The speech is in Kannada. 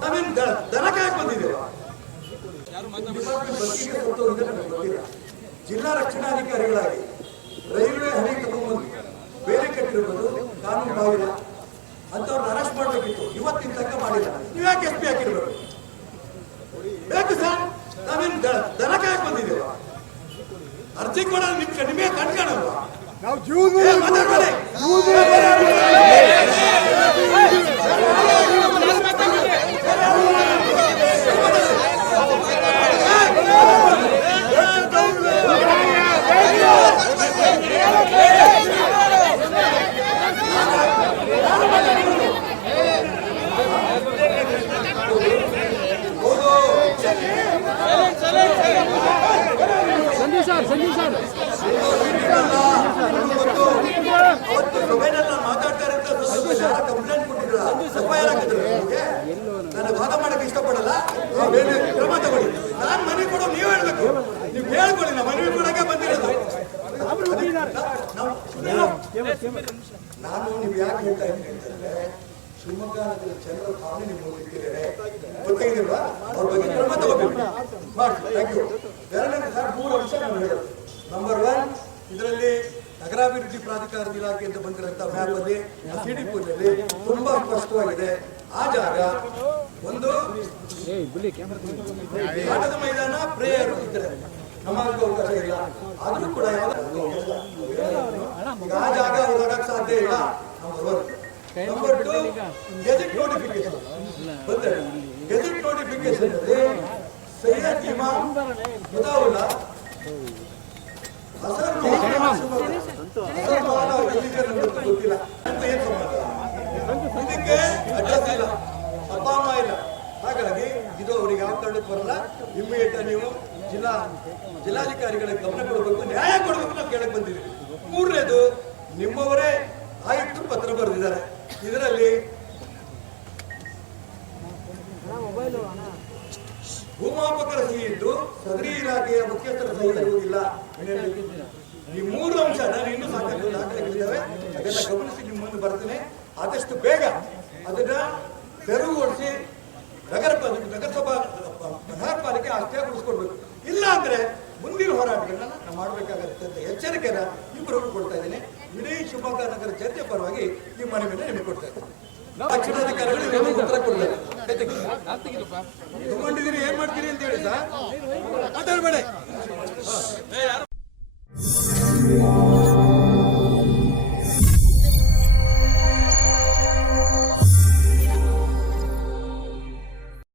ನಾವೇನು ದನ ಕಾಯಕ್ ಬಂದಿದ್ದೇವೆ ಡಿಪಾರ್ಟ್ಮೆಂಟ್ ಬಸ್ಸಿಗೆ ಸತ್ತೋಗಿದೆ ನಮಗೆ ಗೊತ್ತಿಲ್ಲ. ಜಿಲ್ಲಾ ರಕ್ಷಣಾಧಿಕಾರಿಗಳಾಗಿ ರೈಲ್ವೆ ಹಳಿ ತಗೊಂಡು ಬೇರೆ ಕಟ್ಟಿರುವುದು ಕಾನೂನು ಬಾಹಿರ. ಅಂತವ್ರನ್ನ ಅರೆಸ್ಟ್ ಮಾಡಬೇಕಿತ್ತು. ಇವತ್ತಿನ ತನಕ ಮಾಡಿಲ್ಲ. ನೀವು ಯಾಕೆ ಎಸ್ ಪಿ ಹಾಕಿರ್ಬೇಕು? ಬೇಕು ಸರ್? ನಾವೇನು ದ- ದನ ಕಾಯಕ್ ಬಂದಿದ್ದೇವೆ ಅರ್ಜಿ ಕೊಡೋದು ನಿಮ್ಗೆ ನಿಮಗೆ ಕಣ್ಕಾಣಲ್ವಾ? ನಾವು ಜೀವನ ಅವತ್ತು ಸಭೆನಲ್ಲಿ ನಾನು ಮಾತಾಡ್ತಾ ಯಾರ ಕಂಪ್ಲೇಂಟ್ ಕೊಟ್ಟಿದ್ರ ಎಫ್ಐಆರ್ ಹಾಕಿದ್ರು ನಿಮಗೆ ನಾನು ವಾದ ಮಾಡಕ್ಕೆ ಇಷ್ಟಪಡಲ್ಲ ಕ್ರಮ ತಗೊಳ್ಳಿ ನಾನು ಮನೆ ಕೊಡೋ ನೀವು ಹೇಳ್ಬೇಕು ನೀವು ಹೇಳ್ಕೊಳ್ಳಿ ಮನವಿ ಕೊಡಕ್ಕೆ ಬಂದಿರೋದು ನಾನು ನೀವು ಯಾಕೆ ಹೇಳ್ತಾ ಇದ್ದೀನಿ ಅಂತಂದ್ರೆ ಶಿವಮೊಗ್ಗ ಜನರ ಭಾವನೆ ನೀವು ಗೊತ್ತಿದ್ದಾರೆ ಗೊತ್ತಾಗಿಲ್ವಾ ಅವ್ರ ಬಗ್ಗೆ ಕ್ರಮ ತಗೋಬೇಕು ಮಾಡಿ ಥ್ಯಾಂಕ್ ಯು ಎರಡನೇ ಸರ್ ಮೂರು ಅಂಶ ನಾನು ಹೇಳೋದು ನಂಬರ್ ಒನ್ ಇದರಲ್ಲಿ ನಗರಾಭಿವೃದ್ಧಿ ಪ್ರಾಧಿಕಾರದ ಇಲಾಖೆ ಅಂತ ಬಂದಿರೋಂಥ ಮ್ಯಾಪ್ ಅಲ್ಲಿ ಸಿ ಡಿ ಪೂಜಲ್ಲಿ ತುಂಬಾ ಸ್ಪಷ್ಟವಾಗಿದೆ ಆ ಜಾಗ ಒಂದು ಆಟದ ಮೈದಾನ ಪ್ರೇಯರ್ ಇದ್ರೆ ನಮಾಜ್ಗೆ ಅವಕಾಶ ಇಲ್ಲ. ಆದರೂ ಕೂಡ ಈಗ ಆ ಜಾಗ ಹೋಗಕ್ ಸಾಧ್ಯ ಇಲ್ಲ. Number number two gazette notification ಬಂದ್ರೆ ಗೆಜೆಟ್ ನೋಟಿಫಿಕೇಶನ್ ಅಲ್ಲಿ ಸೈಯದ್ ಇಮಾಮ್ ಹುದಾವುಲ್ಲಾ ಗೊತ್ತಿಲ್ಲ. ಏನ್ ಸಂಬಂಧ? ಇದಕ್ಕೆ ಅಡ್ರೆಸ್ ಇಲ್ಲ. ಅಪ್ಪ ಅಮ್ಮ ಇಲ್ಲ. ಹಾಗಾಗಿ ಇದು ಅವರಿಗೆ ಯಾವ ಕಾರಣಕ್ಕೆ ಬರಲ್ಲ ಇಮ್ಮಿಡಿಯೇಟ್ ನೀವು ಜಿಲ್ಲಾ ಜಿಲ್ಲಾಧಿಕಾರಿಗಳಿಗೆ ಗಮನ ಕೊಡಬೇಕು, ನ್ಯಾಯ ಕೊಡಬೇಕು ನಾವು ಕೇಳಕ್ ಬಂದಿದ್ದೀವಿ ಮೂರನೇದು, ನಿಮ್ಮವರೇ ಆಯುಕ್ತರು ಪತ್ರ ಬರೆದಿದ್ದಾರೆ. ಇದರಲ್ಲಿ ಭೂಮಾಪಕರ ಸಹಿ ಇದ್ದು ಸದರಿ ಇಲಾಖೆಯ ಮುಖ್ಯಸ್ಥರ ಸಹಿ ಇರುವುದಿಲ್ಲ. ಈ ಮೂರು ಅಂಶ ನಾನು ಇನ್ನೂ ಸಾಕಷ್ಟು ದಾಖಲೆಗಳಿದ್ದಾವೆ. ಅದೆಲ್ಲ ಗಮನಿಸಿ ನಿಮ್ಮ ಮುಂದೆ ಬರ್ತೇನೆ. ಆದಷ್ಟು ಬೇಗ ಅದನ್ನ ತೆರವುಗೊಳಿಸಿ ನಗರ ನಗರಸಭಾ ನಗರ ಪಾಲಿಕೆ ಉಳಿಸ್ಕೊಡ್ಬೇಕು ಇಲ್ಲ ಅಂದ್ರೆ ಮುಂದಿನ ಹೋರಾಟಗಳನ್ನ ನಾವು ಮಾಡಬೇಕಾಗತ್ತೆ ಅಂತ ಎಚ್ಚರಿಕೆನ ಇಬ್ಬರು ಕೊಡ್ತಾ ಇದ್ದೀನಿ. ಇಡೀ ಶಿವಮೊಗ್ಗ ನಗರ ಚರ್ಚೆ ಪರವಾಗಿ ಈ ಮನವಿಯನ್ನು ನಿಮಗೆ ಕೊಡ್ತಾ ಇದ್ದೀನಿ. ರಕ್ಷಣಾಧಿಕಾರಿಗಳು ಉತ್ತರ ಕೊಡ್ತಾರೆ. ತಗೊಂಡಿದ್ದೀರಿ ಏನ್ ಮಾಡ್ತೀರಿ ಅಂತ ಹೇಳಿ ಸರ್? ಮಾತಾಡ್ಬೇಡಿ. Christ.